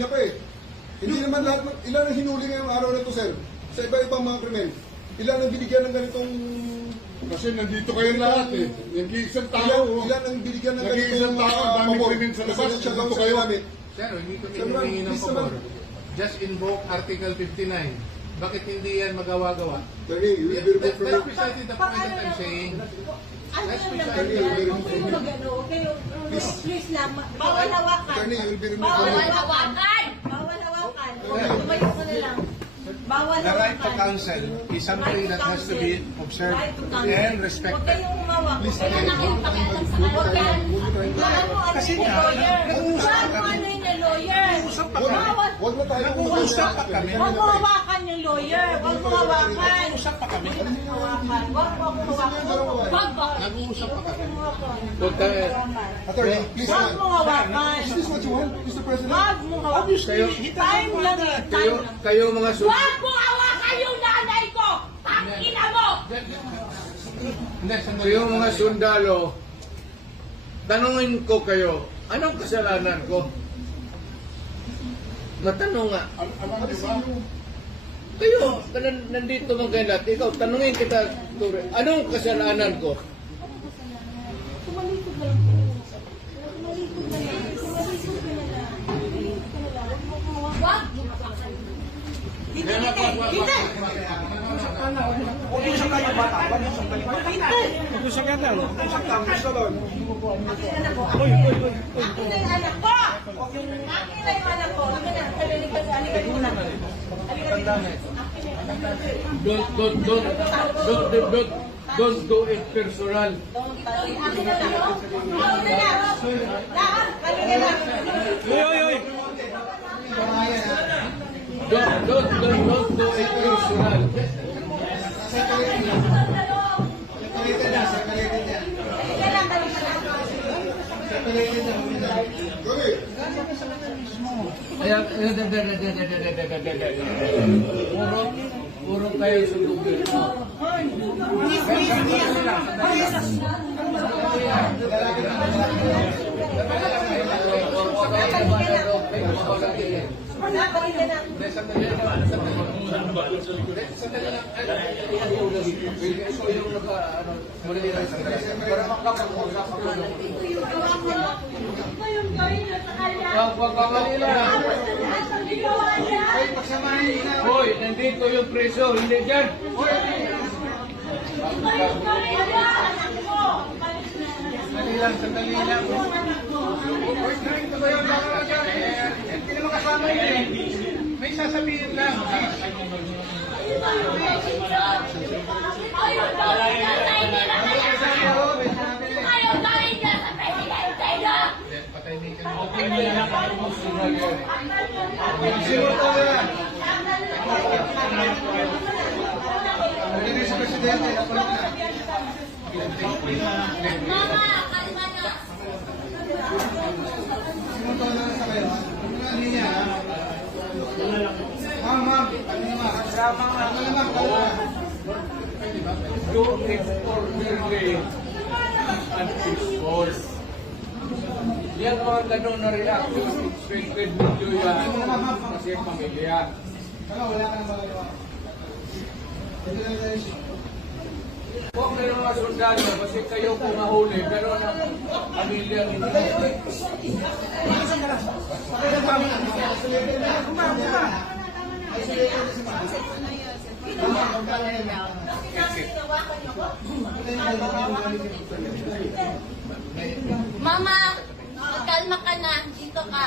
niya pa eh. Hindi naman lahat, ilan ang hinuli ngayong araw na to, sir? Sa iba-ibang mga krimen. Ilan ang binigyan ng ganitong... Kasi nandito kayo lahat eh. Nag-iisang tao. Ilan ang binigyan ng Nag-iisang tao, dami krimen sa labas. Siya Nandito kayo. Sir, hindi kami humingi ng pabor. Just invoke Article 59. Bakit hindi yan magawa-gawa? Attorney, you will be removed from That's precisely the point that I'm saying. Ano yung naman yan? Kung kayo mag-ano, kayo, please lang, bawal hawakan. Attorney, you will be removed Bawal from hawakan! Bawal hawakan. Tumayo ka na lang. Bawal The right to hawakan. counsel is something that has to be observed Right to counsel. and Huwag respected. kayong humawak. Huwag kayong nakipakialam sa kanila. Huwag yan. Ano Kasi yung nga, lawyer? nag-uusap Ano kami. yung lawyer? Nag-uusap pa kami. Bawal. Huwag na tayo Nag-uusap pa kami. Huwag mo hawakan yung lawyer. Huwag mo hawakan. Nag-uusap pa kami. Hawakan. Huwag mo hawakan. Wag ba? Nag-uusap pa kami. Attorney, please. Huwag mo hawakan. Is this what you want, Mr. President? Huwag mo hawakan. Time lang eh. Time lang. Kayo mga Wag mo hawakan yung nanay ko! Tangina mo! Kayo mga sundalo, tanungin ko kayo, anong kasalanan ko? Matanong nga. Alam niyo ba? Kayo, nandito mga kayo lahat. Ikaw, tanungin kita, Ture, anong kasalanan ko? Tumalikod na lang. Tumalikod na lang. Tumalikod ka na lang. Tumalikod ka na lang. Huwag mo hawakan. Wag! Hindi, hindi, hindi. Mag-usap tayo bata. Mag-usap tayo bata. Mag-usap ka daw. Mag-usap tayo. Gusto doon. Akin na po. Akin na yung anak ko. Akin na yung anak ko. Akin na. Kalilikad ka. Alikan mo na. Alikan mo na. Akin na yung anak ko. Don't do it personal. Akin na lang. Akin na lang. Lahat. Halika na. Don't do it personal. Puro kayo sundugin. Hoy, nandito yung preso, hindi dyan. Sandali lang. Hindi naman kasama yun eh. May sasabihin lang. Ayaw gawin niya sa presidente niya! Mama, kalma na! Do it orderly and peaceful. Yan mga ganun na reaction, expected ninyo yan kasi pamilya. Huwag kayo mga sundalo kasi kayo pumahuli pero ang pamilya hindi. Mama, magkalma ka na. Dito ka.